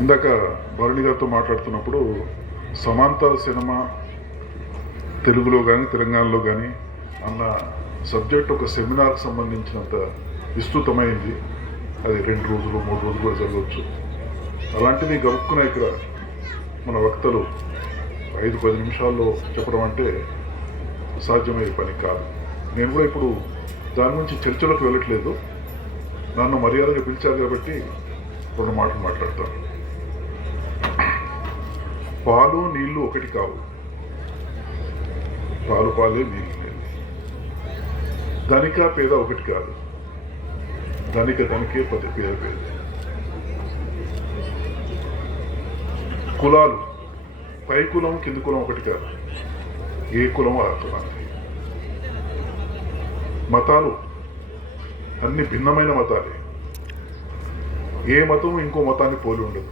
ఇందాక భరణి గారితో మాట్లాడుతున్నప్పుడు సమాంతర సినిమా తెలుగులో కానీ తెలంగాణలో కానీ అన్న సబ్జెక్ట్ ఒక సెమినార్కి సంబంధించినంత విస్తృతమైంది. అది 2 రోజులు 3 రోజులు కూడా జరగవచ్చు. అలాంటిది గబుక్కున ఇక్కడ మన వక్తలు 5-10 నిమిషాల్లో చెప్పడం అంటే సాధ్యమయ్యే పని కాదు. నేను కూడా ఇప్పుడు దాని గురించి చర్చలకు వెళ్ళట్లేదు. నన్ను మర్యాదగా పిలిచారు కాబట్టి 2 మాటలు మాట్లాడతాను. పాలు నీళ్లు ఒకటి కావు, పాలు పాలే నీళ్ళు నీళ్ళు. ధనిక పేద ఒకటి కాదు, ధనిక ధనికే పేద పేద. కులాలు పై కులం కింది కులం ఒకటి కాదు, ఏ కులం ఆ కులానికి. మతాలు అన్ని భిన్నమైన మతాలే, ఏ మతం ఇంకో మతాన్ని పోలి ఉండదు.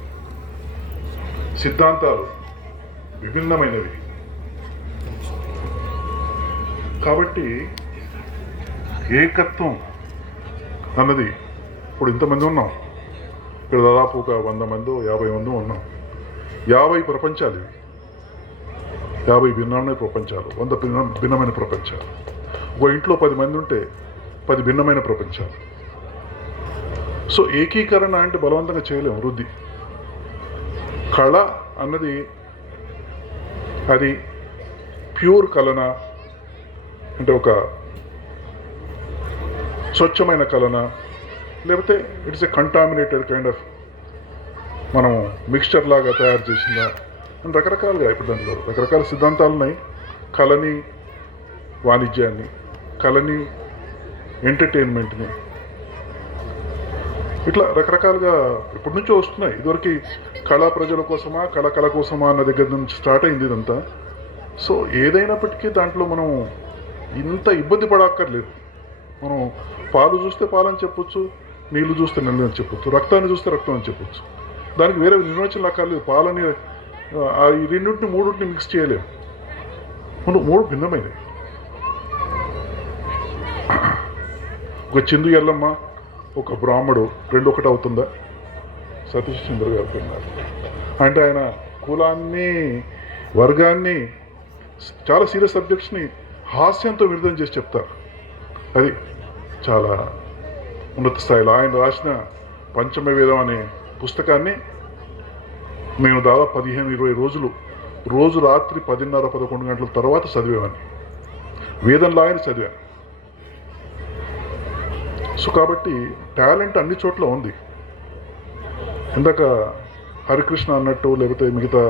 సిద్ధాంతాలు విభిన్నమైనవి. కాబట్టి ఏకత్వం అన్నది ఇప్పుడు ఇంతమంది ఉన్నాం, ఇక్కడ దాదాపు ఒక 100 మందో 50 మందో ఉన్నాం. 50 ప్రపంచాలు ఇవి, 50 భిన్నమైన ప్రపంచాలు, 100 భిన్నమైన ప్రపంచాలు. ఒక ఇంట్లో 10 మంది ఉంటే 10 భిన్నమైన ప్రపంచాలు. సో ఏకీకరణ అంటే బలవంతంగా చేయలేము, వృద్ధి. కళ అన్నది అది ప్యూర్ కళన అంటే ఒక స్వచ్ఛమైన కళన, లేకపోతే it's a contaminated kind of మనం మిక్స్చర్ లాగా తయారు చేసిందా అని రకరకాలుగా ఇప్పుడు దాంట్లో రకరకాల సిద్ధాంతాలు ఉన్నాయి. కళని వాణిజ్యాన్ని, కళని ఎంటర్టైన్మెంట్ని, ఇట్లా రకరకాలుగా ఇప్పటి నుంచో వస్తున్నాయి. ఇదివరకు కళ ప్రజల కోసమా కళ కోసమా అన్న దగ్గర నుంచి స్టార్ట్ అయింది ఇదంతా. సో ఏదైనప్పటికీ దాంట్లో మనం ఇంత ఇబ్బంది పడక్కర్లేదు. మనం పాలు చూస్తే పాలని చెప్పొచ్చు, నీళ్లు చూస్తే నీళ్ళు అని చెప్పొచ్చు, రక్తాన్ని చూస్తే రక్తం అని చెప్పొచ్చు. దానికి వేరే నిర్వచనం అక్కర్లేదు. పాలని ఈ రెండింటిని మూడింటిని మిక్స్ చేయలేము. మనం 3 భిన్నమైనవి. ఒక చిందు ఎల్లమ్మ, ఒక బ్రాహ్మడు 2 ఒకటి అవుతుందా? సతీష్ చంద్ర గారు అన్నారు. అంటే ఆయన కులాన్ని వర్గాన్ని చాలా సీరియస్ సబ్జెక్ట్స్ని హాస్యంతో విడుదల చేసి చెప్తారు. అది చాలా ఉన్నత స్థాయిలో. ఆయన రాసిన పంచమ వేదం అనే పుస్తకాన్ని నేను దాదాపు 15-20 రోజులు రోజు రాత్రి 10:30-11 గంటల తర్వాత చదివేవాడిని. వేదంలాగానే చదివాను. సో కాబట్టి టాలెంట్ అన్ని చోట్ల ఉంది. ఇందాక హరికృష్ణ అన్నట్టు, లేకపోతే మిగతా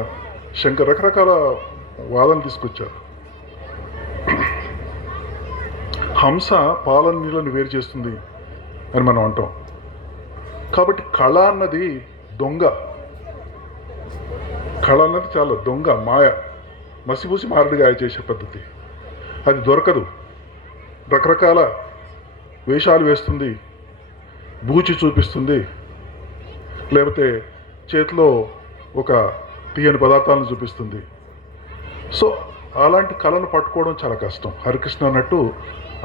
శంకర్ రకరకాల వాదనలు తీసుకొచ్చారు. హంస పాలన నీళ్ళని వేరు చేస్తుంది అని మనం అంటాం. కాబట్టి కళ అన్నది దొంగ. కళ అన్నది చాలా దొంగ, మాయ, మసిపూసి మారడిగాయ చేసే పద్ధతి. అది దొరకదు. రకరకాల వేషాలు వేస్తుంది, బూచి చూపిస్తుంది, లేకపోతే చేతిలో ఒక తీయని పదార్థాలను చూపిస్తుంది. సో అలాంటి కళను పట్టుకోవడం చాలా కష్టం. హరికృష్ణ అన్నట్టు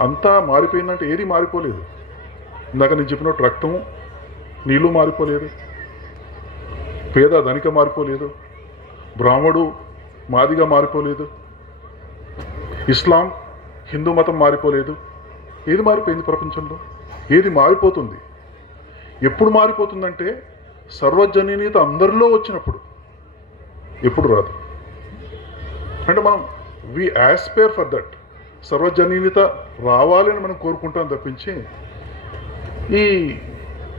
అంతా మారిపోయిందంటే ఏది మారిపోలేదు. ఇందాక నేను చెప్పినట్టు రక్తము నీళ్ళు మారిపోలేదు, పేద ధనిక మారిపోలేదు, బ్రాహ్మడు మాదిగా మారిపోలేదు, ఇస్లాం హిందూ మతం మారిపోలేదు. ఏది మారిపోయింది ప్రపంచంలో? ఏది మారిపోతుంది? ఎప్పుడు మారిపోతుందంటే సర్వజనీయత అందరిలో వచ్చినప్పుడు. ఎప్పుడు రాదు. అంటే మనం వి యాస్పైర్ ఫర్ దట్. సర్వజనీయత రావాలని మనం కోరుకుంటాం తప్పించి ఈ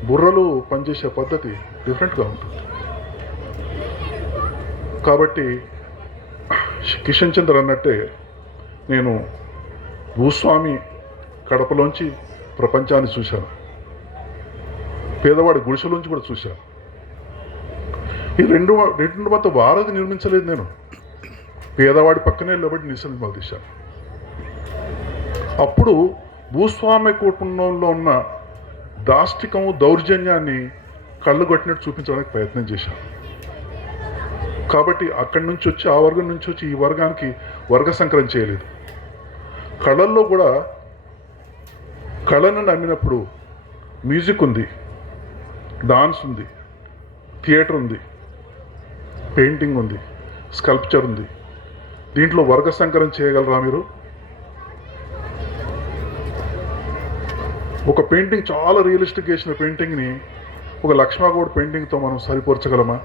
బుర్రలు పనిచేసే పద్ధతి డిఫరెంట్గా ఉంటుంది. కాబట్టి కిషన్ చంద్ర అన్నట్టే నేను భూస్వామి కడపలోంచి ప్రపంచాన్ని చూశాను, పేదవాడి గుడిసెలోంచి కూడా చూశాను. ఈ రెండు మధ్య వారధి నిర్మించలేదు నేను. పేదవాడి పక్కనే నిలబడి నిశ్చలు తీశాను. అప్పుడు భూస్వామ్య కుటుంబంలో ఉన్న దాష్టికము దౌర్జన్యాన్ని కళ్ళు కొట్టినట్టు చూపించడానికి ప్రయత్నం చేశాను. కాబట్టి అక్కడి నుంచి వచ్చి ఆ వర్గం నుంచి వచ్చి ఈ వర్గానికి వర్గ సంకరం చేయలేదు. కళల్లో కూడా కళను నమ్మినప్పుడు మ్యూజిక్ ఉంది, డాన్స్ ఉంది, థియేటర్ ఉంది, పెయింటింగ్ ఉంది, స్కల్ప్చర్ ఉంది. దీంట్లో వర్గ సంకరం చేయగలరా మీరు? ఒక పెయింటింగ్ చాలా రియలిస్టిక్ చేసిన పెయింటింగ్ని ఒక లక్ష్మాగౌడ్ పెయింటింగ్తో మనం సరిపోర్చగలమా?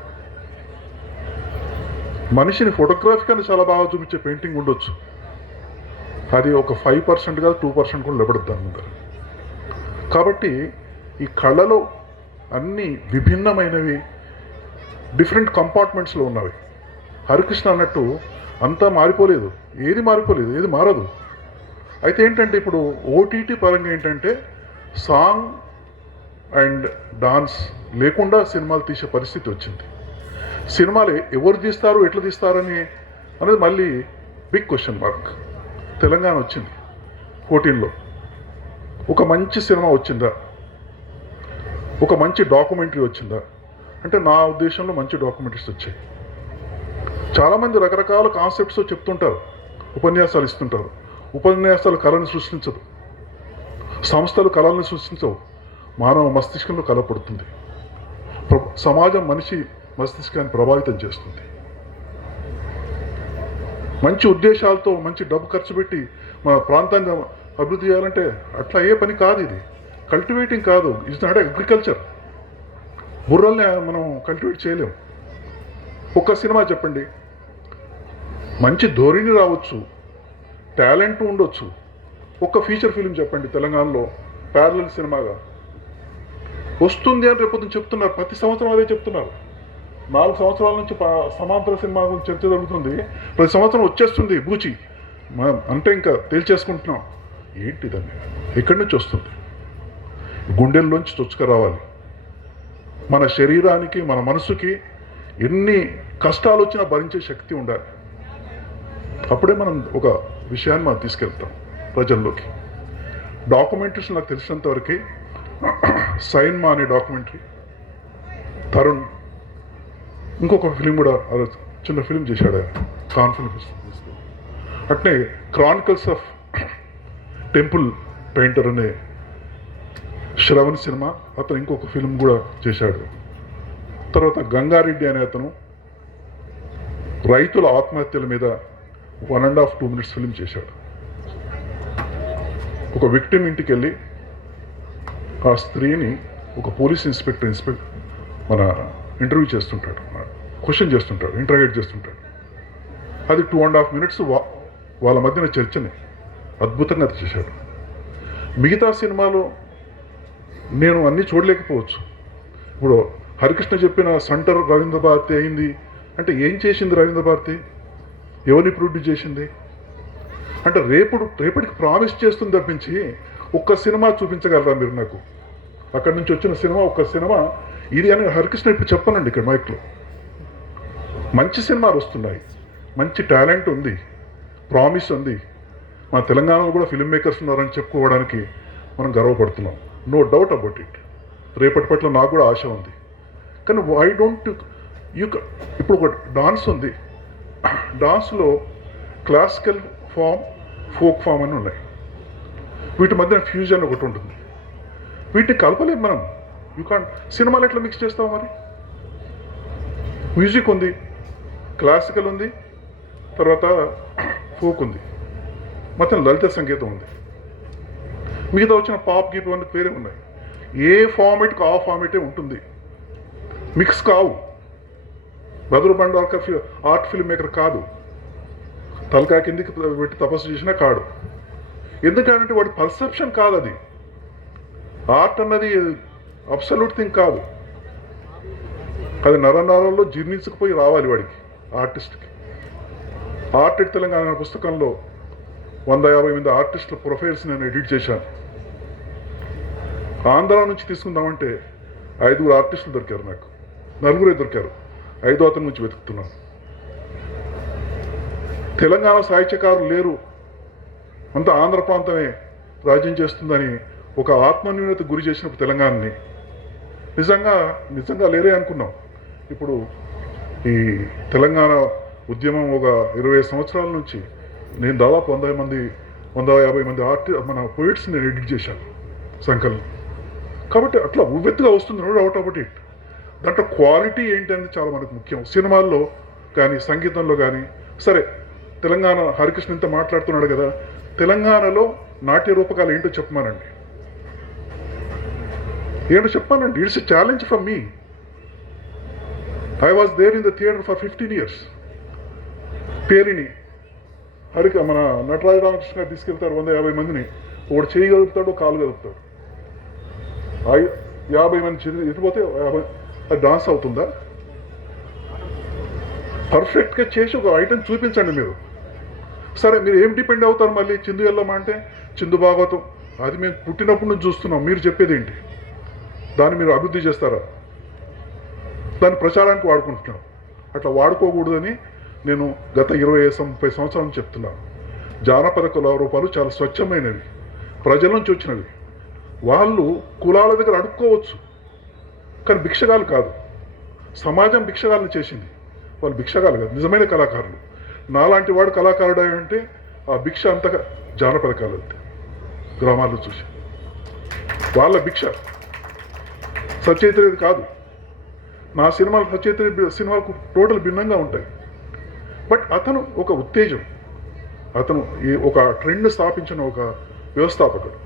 మనిషిని ఫోటోగ్రాఫికల్ని చాలా బాగా చూపించే పెయింటింగ్ ఉండొచ్చు, అది ఒక 5% కాదు 2% కూడా నిలబడద్దు అందరు. కాబట్టి ఈ కళలో అన్నీ విభిన్నమైనవి, డిఫరెంట్ కంపార్ట్మెంట్స్లో ఉన్నవి. హరికృష్ణ అన్నట్టు అంతా మారిపోలేదు, ఏది మారిపోలేదు, ఏది మారదు. అయితే ఏంటంటే ఇప్పుడు ఓటీటీ పరంగా ఏంటంటే సాంగ్ అండ్ డాన్స్ లేకుండా సినిమాలు తీసే పరిస్థితి వచ్చింది. సినిమాలు ఎవరు తీస్తారు, ఎట్లా తీస్తారని అనేది మళ్ళీ బిగ్ క్వశ్చన్ మార్క్. తెలంగాణ వచ్చింది 14లో, ఒక మంచి సినిమా వచ్చిందా, ఒక మంచి డాక్యుమెంటరీ వచ్చిందా అంటే నా ఉద్దేశంలో మంచి డాక్యుమెంటరీస్ వచ్చాయి. చాలామంది రకరకాల కాన్సెప్ట్స్ చెప్తుంటారు, ఉపన్యాసాలు ఇస్తుంటారు. ఉపన్యాసాలు కళను సృష్టించదు, సంస్థలు కళలను సృష్టించవు. మానవ మస్తిష్కంలో కళ పడుతుంది, సమాజం మనిషి మస్తిష్కాన్ని ప్రభావితం చేస్తుంది. మంచి ఉద్దేశాలతో మంచి డబ్బు ఖర్చు పెట్టి మన ప్రాంతాన్ని అభివృద్ధి చేయాలంటే అట్లా అయ్యే పని కాదు. ఇది కల్టివేటింగ్ కాదు, ఇట్స్ నాట్ అగ్రికల్చర్. బుర్రల్ని మనం కల్టివేట్ చేయలేము. ఒక్క సినిమా చెప్పండి, మంచి ధోరణి రావచ్చు, టాలెంట్ ఉండొచ్చు. ఒక్క ఫీచర్ ఫిలిం చెప్పండి తెలంగాణలో ప్యారలల్ సినిమాగా వస్తుంది అని రేపొద్దున చెప్తున్నారు. ప్రతి సంవత్సరం అదే చెప్తున్నారు. 4 సంవత్సరాల నుంచి సమాంతర సినిమా గురించి చర్చ జరుగుతుంది. ప్రతి సంవత్సరం వచ్చేస్తుంది బూచి అంటే ఇంకా తేల్చేసుకుంటున్నాం. ఏంటిదని ఎక్కడి నుంచి వస్తుంది? గుండెల్లోంచి చొచ్చుక రావాలి. మన శరీరానికి మన మనసుకి ఎన్ని కష్టాలు వచ్చినా భరించే శక్తి ఉండాలి. అప్పుడే మనం ఒక విషయాన్ని మనం తీసుకెళ్తాం ప్రజల్లోకి. డాక్యుమెంటరీస్ నాకు తెలిసినంతవరకు సైన్మా అనే డాక్యుమెంటరీ, తరుణ్ ఇంకొక ఫిలిం కూడా చిన్న ఫిలిం చేశాడు ఆయన, కాన్ఫిడెన్స్. అట్నే క్రానికల్స్ ఆఫ్ టెంపుల్ పెయింటర్ అనే శ్రవణ్ సినిమా, అతను ఇంకొక ఫిలిం కూడా చేశాడు. తర్వాత గంగారెడ్డి అనే అతను రైతుల ఆత్మహత్యల మీద 1.5 2 minutes ఫిలిం చేశాడు. ఒక విక్టిమ్ ఇంటికి వెళ్ళి ఆ స్త్రీని ఒక పోలీస్ ఇన్స్పెక్టర్ మన ఇంటర్వ్యూ చేస్తుంటాడు, క్వశ్చన్ చేస్తుంటాడు, ఇంటరాగేట్ చేస్తుంటాడు. అది 2.5 minutes వాళ్ళ మధ్యన చర్చని అద్భుతంగా చేశాడు. మిగతా సినిమాలో నేను అన్నీ చూడలేకపోవచ్చు. ఇప్పుడు హరికృష్ణ చెప్పిన సెంటర్ రవీంద్ర భారతి అయింది అంటే ఏం చేసింది రవీంద్ర భారతి? ఎవరిని ప్రొడ్యూస్ చేసింది? అంటే రేపటికి ప్రామిస్ చేస్తుంది తప్పించి ఒక్క సినిమా చూపించగలరా మీరు నాకు? అక్కడి నుంచి వచ్చిన సినిమా ఒక్క సినిమా ఇది అని హరికృష్ణ ఇప్పుడు చెప్పనండి ఇక్కడ మైక్లో. మంచి సినిమాలు వస్తున్నాయి, మంచి టాలెంట్ ఉంది, ప్రామిస్ ఉంది. మన తెలంగాణలో కూడా ఫిల్మ్ మేకర్స్ ఉన్నారని చెప్పుకోవడానికి మనం గర్వపడుతున్నాం. No doubt about it. రేపటి పట్ల నాకు కూడా ఆశ ఉంది. కానీ వై డోంట్ ఇప్పుడు ఒక డాన్స్ ఉంది, డాన్స్లో క్లాసికల్ ఫామ్, ఫోక్ ఫామ్ అని ఉన్నాయి. వీటి మధ్యన ఫ్యూజన్ ఒకటి ఉంటుంది. వీటిని కలపలేము మనం. సినిమాలు ఎట్లా మిక్స్ చేస్తాం మరి? మ్యూజిక్ ఉంది, క్లాసికల్ ఉంది, తర్వాత ఫోక్ ఉంది, మొత్తం లలిత సంగీతం ఉంది. మిగతా వచ్చిన పాప్ గీప్ అన్నీ పేరే ఉన్నాయి. ఏ ఫార్మేట్కి ఆ ఫార్మేటే ఉంటుంది, మిక్స్ కావు. బదురు బండార్కర్ ఆర్ట్ ఫిల్మ్ మేకర్ కాదు, తలకాయ కిందికి పెట్టి తపస్సు చేసినా కాడు. ఎందుకంటే వాడి పర్సెప్షన్ కాదు అది. ఆర్ట్ అన్నది అబ్సల్యూట్ థింగ్ కాదు, అది నరనరాల్లో జీర్ణించుకుపోయి రావాలి వాడికి, ఆర్టిస్ట్కి. ఆర్ట్ ఎట్ తెలంగాణ పుస్తకంలో 150 మంది ఆర్టిస్టుల ప్రొఫైల్స్ నేను ఎడిట్ చేశాను. ఆంధ్ర నుంచి తీసుకుందామంటే 5 ఆర్టిస్టులు దొరికారు నాకు, 4 దొరికారు, 5వ అతని నుంచి వెతుకుతున్నాను. తెలంగాణ సాహిత్యకారులు లేరు, అంతా ఆంధ్ర ప్రాంతమే రాజ్యం చేస్తుందని ఒక ఆత్మన్యూనత గురి చేసినప్పుడు తెలంగాణని నిజంగా లేరే అనుకున్నాం. ఇప్పుడు ఈ తెలంగాణ ఉద్యమం ఒక 20 సంవత్సరాల నుంచి నేను దాదాపు 150 మంది మన పోయిట్స్ని నేను ఎడిట్ చేశాను సంకలనం. కాబట్టి అట్లా ఉవ్వెత్తుగా వస్తుంది, నో డౌట్ అబౌట్ ఇట్. దాంట్లో క్వాలిటీ ఏంటి అనేది చాలా మనకు ముఖ్యం. సినిమాల్లో కానీ సంగీతంలో కానీ. సరే, తెలంగాణ హరికృష్ణ ఇంత మాట్లాడుతున్నాడు కదా, తెలంగాణలో నాట్య రూపకాలు ఏంటో చెప్పమానండి. ఏంటో చెప్పానండి. It's a challenge from me. I was there in the theatre for 15 years. పేరిని మన నటరాజ రామకృష్ణ గారు తీసుకెళ్తారు 150 మందిని. ఒకడు చేయి కదుపుతాడు, కాలు కదుపుతాడు. 50 మంది ఇటుపోతే అది డాన్స్ అవుతుందా? పర్ఫెక్ట్గా చేసి ఒక ఐటెం చూపించండి మీరు. సరే, మీరు ఏం డిపెండ్ అవుతారు మళ్ళీ? చిందు ఎల్లమ్మ అంటే చిందు భాగవతం, అది మేము పుట్టినప్పటి నుంచి చూస్తున్నాం. మీరు చెప్పేది ఏంటి? దాన్ని మీరు అభివృద్ధి చేస్తారా? దాన్ని ప్రచారానికి వాడుకుంటున్నాం. అట్లా వాడుకోకూడదని నేను గత 20-30 సంవత్సరాల నుంచి చెప్తున్నాను. జానపద కళారూపాలు చాలా స్వచ్ఛమైనవి, ప్రజల నుంచి వచ్చినవి. వాళ్ళు కులాల దగ్గర అడుక్కోవచ్చు, కానీ భిక్షగాలు కాదు. సమాజం భిక్షగాలను చేసింది, వాళ్ళు భిక్షగాలు కాదు, నిజమైన కళాకారులు. నాలాంటి వాడు కళాకారుడు అంటే ఆ భిక్ష అంతగా జానపద కళలు గ్రామాల్లో చూసి వాళ్ళ భిక్ష. సచైతన్యది కాదు. నా సినిమాలు సచైతన్య సినిమాలకు టోటల్ భిన్నంగా ఉంటాయి. బట్ అతను ఒక ఉత్తేజం, అతను ఒక ట్రెండ్ స్థాపించిన ఒక వ్యవస్థాపకుడు.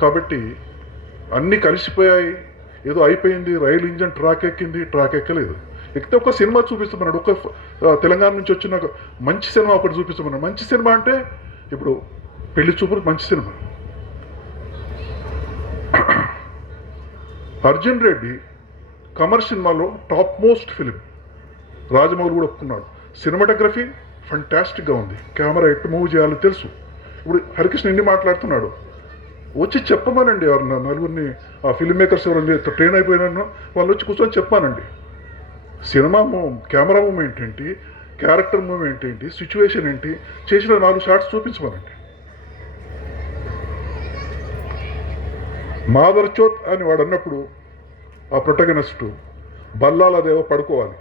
కాబట్టి అన్నీ కలిసిపోయాయి, ఏదో అయిపోయింది, రైలు ఇంజన్ ట్రాక్ ఎక్కింది, ట్రాక్ ఎక్కలేదు. ఎక్కితే ఒక సినిమా చూపిస్తున్నాడు. ఒక తెలంగాణ నుంచి వచ్చిన ఒక మంచి సినిమా ఒకటి చూపిస్తున్నాడు. మంచి సినిమా అంటే ఇప్పుడు పెళ్లి చూపులు మంచి సినిమా. అర్జున్ రెడ్డి కమర్ సినిమాలో టాప్ మోస్ట్ ఫిలిం. రాజమౌళి కూడా ఒప్పుకున్నాడు. సినిమాటోగ్రఫీ ఫంటాస్టిక్గా ఉంది, కెమెరా ఎట్టు మూవ్ చేయాలో తెలుసు. ఇప్పుడు హరికృష్ణ ఎన్ని మాట్లాడుతున్నాడు, వచ్చి చెప్పమనండి. ఎవరన్నా నలుగురిని ఆ ఫిల్మ్ మేకర్స్ ఎవరైనా ట్రైన్ అయిపోయినా వాళ్ళు వచ్చి కూర్చొని చెప్పానండి. సినిమా కెమెరా మూమెంట్ ఏంటి, క్యారెక్టర్ మూమెంట్ ఏంటి, సిచ్యువేషన్ ఏంటి, చేసిన 4 షాట్స్ చూపించమనండి. మాదర్చోత్ అని వాడు అన్నప్పుడు ఆ ప్రొటగనిస్టు బల్లాలదేవో పడుకోవాలి.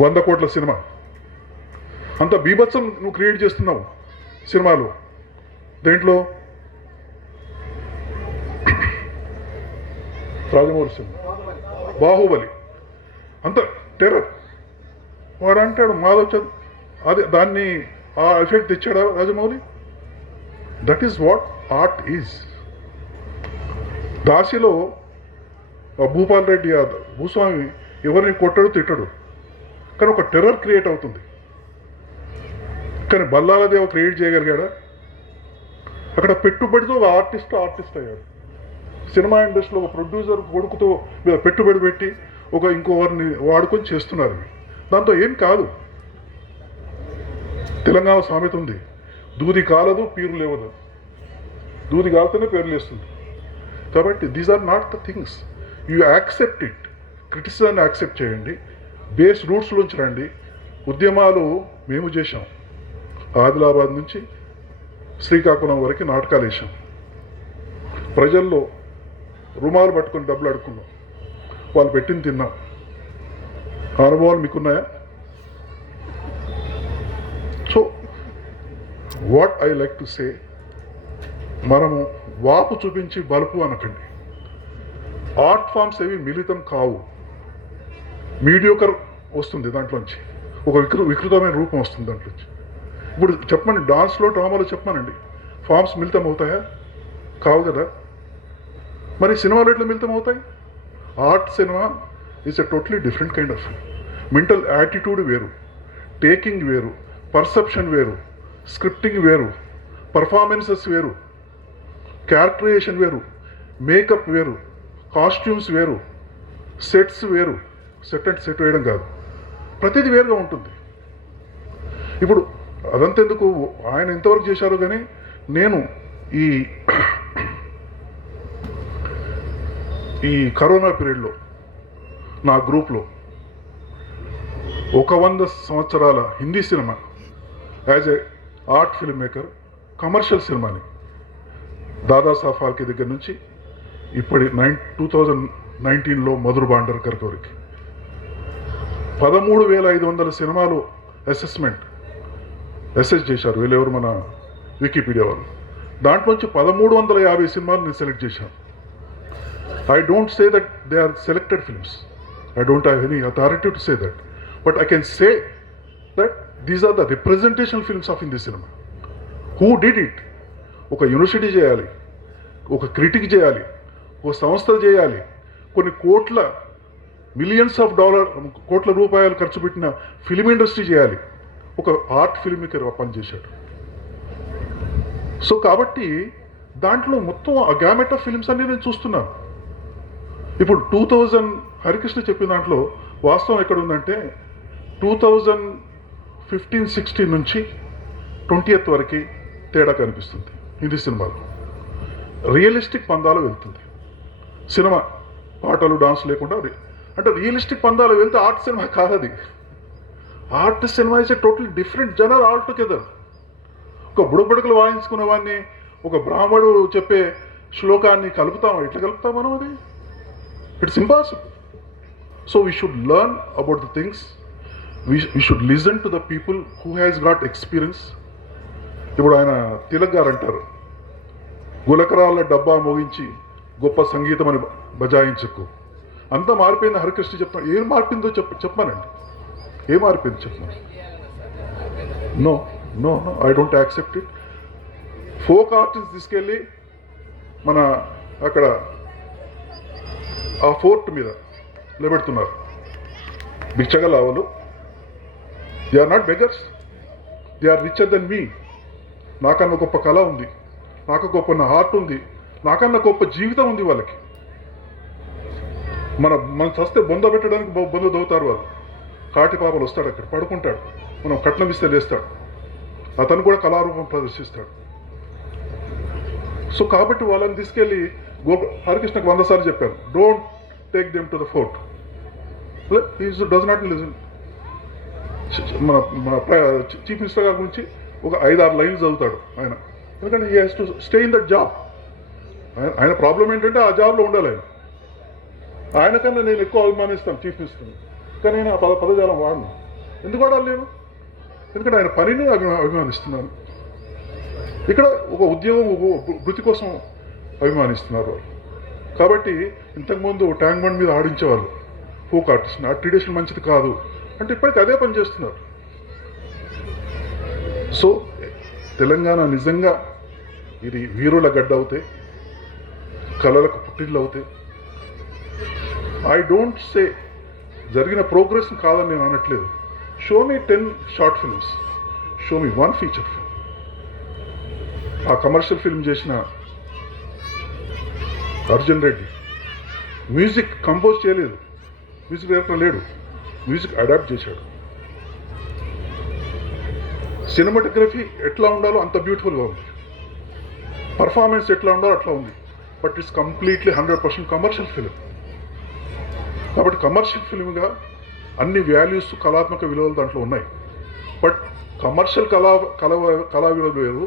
100 కోట్ల సినిమా, అంత బీభత్సం నువ్వు క్రియేట్ చేస్తున్నావు సినిమాలో. దేంట్లో రాజమౌళి సినిమా బాహుబలి అంత టెర్రర్. వాడు అంటాడు మాధవ్, అదే దాన్ని ఆ ఎఫెక్ట్ తెచ్చాడా Rajamouli? That is what art is. దాసిలో భూపాల్ రెడ్డి యాదవ్ భూస్వామి ఎవరిని కొట్టడు, తిట్టడు, కానీ ఒక టెర్రర్ క్రియేట్ అవుతుంది. కానీ బల్లాలదేవ క్రియేట్ చేయగలిగాడా? అక్కడ పెట్టుబడితో ఒక ఆర్టిస్ట్ అయ్యాడు. సినిమా ఇండస్ట్రీలో ఒక ప్రొడ్యూసర్ కొడుకుతో మీద పెట్టుబడి పెట్టి ఇంకోవారిని వాడుకొని చేస్తున్నారు. దాంతో ఏం కాదు. తెలంగాణ సామెత ఉంది, దూది కాలదు పీరు లేవదు. దూది కాలుతూనే పేరు లేస్తుంది. కాబట్టి these are not the things. You accept it. క్రిటిసిజాన్ని యాక్సెప్ట్ చేయండి. బేస్ రూట్స్లోంచి రండి. ఉద్యమాలు మేము చేశాం. ఆదిలాబాద్ నుంచి శ్రీకాకుళం వరకు నాటకాలు వేసాం. ప్రజల్లో రుమాలు పట్టుకొని డబ్బులు అడుక్కున్నాం. వాళ్ళు పెట్టింది తిన్నాం. ఆ అనుభవాలు మీకున్నాయా? So what I like to say, మనము వాపు చూపించి బలుపు అనకండి. ఆర్ట్ ఫామ్స్ ఏవి మిళితం కావు. మీడియోకర్ వస్తుంది దాంట్లోంచి, ఒక వికృతమైన రూపం వస్తుంది దాంట్లోంచి. ఇప్పుడు చెప్పండి, డాన్స్లో డ్రామాలో చెప్పానండి, ఫామ్స్ మిళితం అవుతాయా? కావు కదా. మరి సినిమాలో ఎట్లా మిళితం అవుతాయి? Art cinema is a totally different kind of mental attitude వేరు, టేకింగ్ వేరు, పర్సెప్షన్ వేరు, స్క్రిప్టింగ్ వేరు, పర్ఫార్మెన్సెస్ వేరు, క్యారెక్టరైజేషన్ వేరు, మేకప్ వేరు, కాస్ట్యూమ్స్ వేరు, సెట్స్ వేరు. సెట్ అండ్ సెట్ వేయడం కాదు, ప్రతిదీ వేరుగా ఉంటుంది. ఇప్పుడు అదంతెందుకు, ఆయన ఎంతవరకు చేశారు. కానీ నేను ఈ కరోనా పీరియడ్లో నా గ్రూప్లో 100 సంవత్సరాల Hindi cinema as a art film maker, commercial సినిమాని దాదాసాహెబ్ ఫాల్కే దగ్గర నుంచి ఇప్పటి 2019లో మధుర్ భాండర్కర్ వరకు 13,500 సినిమాలు అసెస్ చేశారు వీళ్ళెవరు, మన వికీపీడియా వాళ్ళు. దాంట్లోంచి 1,350 సినిమాలు నేను సెలెక్ట్ చేశాను. I don't say that they are selected films. I don't have any authority to say that. But I can say that these are the representational films of Hindi cinema. Who did it? ఒక university చేయాలి, ఒక critic చేయాలి, ఒక సంస్థ చేయాలి, కొన్ని millions of కోట్ల రూపాయలు ఖర్చు పెట్టిన ఫిలిం ఇండస్ట్రీ చేయాలి, ఒక ఆర్ట్ ఫిల్మ్ మేకర్ పనిచేశాడు. సో కాబట్టి దాంట్లో మొత్తం ఆ గ్యామెట్ ఆఫ్ ఫిల్మ్స్ అన్ని నేను చూస్తున్నాను. ఇప్పుడు 2000 హరికృష్ణ చెప్పిన దాంట్లో వాస్తవం ఎక్కడ ఉందంటే 2015-16 నుంచి 20th వరకు తేడా కనిపిస్తుంది హిందీ సినిమాలో. రియలిస్టిక్ పందాలు వెళ్తుంది సినిమా, పాటలు డాన్స్ లేకుండా. అంటే రియలిస్టిక్ పందాలు వెళ్తే ఆర్ట్ సినిమా కాదు అది. Art cinema is a total different genre altogether. ఒక బుడబుడకలు వాయించుకున్న వాడిని ఒక బ్రాహ్మడు చెప్పే శ్లోకాన్ని కలుపుతామా? ఎట్లా కలుపుతాం మనం? అది it's impossible. So we should learn about the things. We should listen to the people who has got experience. ఇప్పుడు ఆయన తిలక్ గారు అంటారు, గులకరాళ్ళ డబ్బా మోగించి గొప్ప సంగీతం అని బజాయించకు. అంతా మారిపోయింది హరికృష్ణ చెప్తాను. ఏం మారిపోయిందో చెప్పానండి. ఏం మారిపోయింది చెప్పాను? No no no, I don't accept it. Folk artist తీసుకెళ్ళి మన అక్కడ ఆ ఫోర్ట్ మీద నిలబెడుతున్నారు. బిచ్చగలావలు. They are not beggars, they are richer than me. నాకన్నా గొప్ప కళ ఉంది, నాకు గొప్ప ఆర్ట్ ఉంది, నాకన్నా గొప్ప జీవితం ఉంది వాళ్ళకి. మనం చస్తే బొంద పెట్టడానికి బొంద దవ్వుతారు వాళ్ళు. కాటి పాపలు వస్తాడు, అక్కడ పడుకుంటాడు, మనం కట్నం ఇస్తే లేస్తాడు. అతను కూడా కళారూపం ప్రదర్శిస్తాడు. సో కాబట్టి వాళ్ళని తీసుకెళ్ళి హరికృష్ణకు 100 సార్లు చెప్పాను, don't take them to the fort. He does not listen. మన చీఫ్ మినిస్టర్ గారి గురించి ఒక 5-6 లైన్లు చదువుతాడు ఆయన. ఎందుకంటే he has to stay in that job. ఆయన ప్రాబ్లం ఏంటంటే ఆ జాబ్లో ఉండాలి ఆయన. ఆయనకన్నా నేను ఎక్కువ అభిమానిస్తాను చీఫ్ మినిస్టర్ని, కానీ నేను ఆ పదజాలం వాడను. ఎందుకు వాడాలి నేను? ఎందుకంటే ఆయన పనిని అభిమానిస్తున్నాను. ఇక్కడ ఒక ఉద్యోగం, వృత్తి కోసం అభిమానిస్తున్నారు వాళ్ళు. కాబట్టి ఇంతకుముందు ట్యాంక్ బండ్ మీద ఆడించేవాళ్ళు ఫోక్ ఆర్టిస్ట్ని. ఆ ట్రెడిషన్ మంచిది కాదు అంటే ఇప్పటికీ అదే పని చేస్తున్నారు. సో తెలంగాణ నిజంగా ఇది వీరుల గడ్డ అవుతాయి, కళలకు పుట్టిల్లు అవుతాయి. ఐ డోంట్ సే జరిగిన ప్రోగ్రెస్ కాదని నేను అనట్లేదు. Show me 10 short films, show me 1 feature film. ఆ కమర్షియల్ ఫిల్మ్ చేసిన అర్జున్ రెడ్డి మ్యూజిక్ కంపోజ్ చేయలేదు, మ్యూజిక్ డైరెక్టర్ లేడు, మ్యూజిక్ అడాప్ట్ చేశాడు. సినిమాటోగ్రఫీ ఎట్లా ఉండాలో అంత బ్యూటిఫుల్గా ఉంది, పర్ఫార్మెన్స్ ఎట్లా ఉండాలో అట్లా ఉంది. But it's completely 100% commercial film. కాబట్టి కమర్షియల్ ఫిలింగా అన్ని వాల్యూస్, కళాత్మక విలువలు దాంట్లో ఉన్నాయి. బట్ కమర్షియల్ కళా విలువలు వేరు,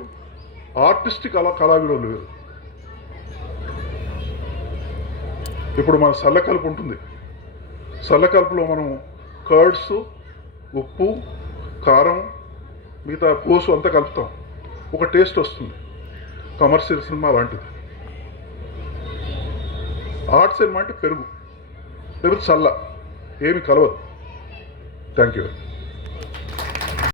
ఆర్టిస్టిక్ కళా విలువలు వేరు. ఇప్పుడు మన సల్లకలుపు ఉంటుంది, సల్లకలుపులో మనం కర్డ్స్, ఉప్పు, కారం, మిగతా పోసు అంతా కలుపుతాం, ఒక టేస్ట్ వస్తుంది. కమర్షియల్ సినిమా అలాంటిది. ఆర్ట్ సినిమా అంటే పెరుగు, లేకపోతే చల్ల, ఏమి కలవదు. Thank you.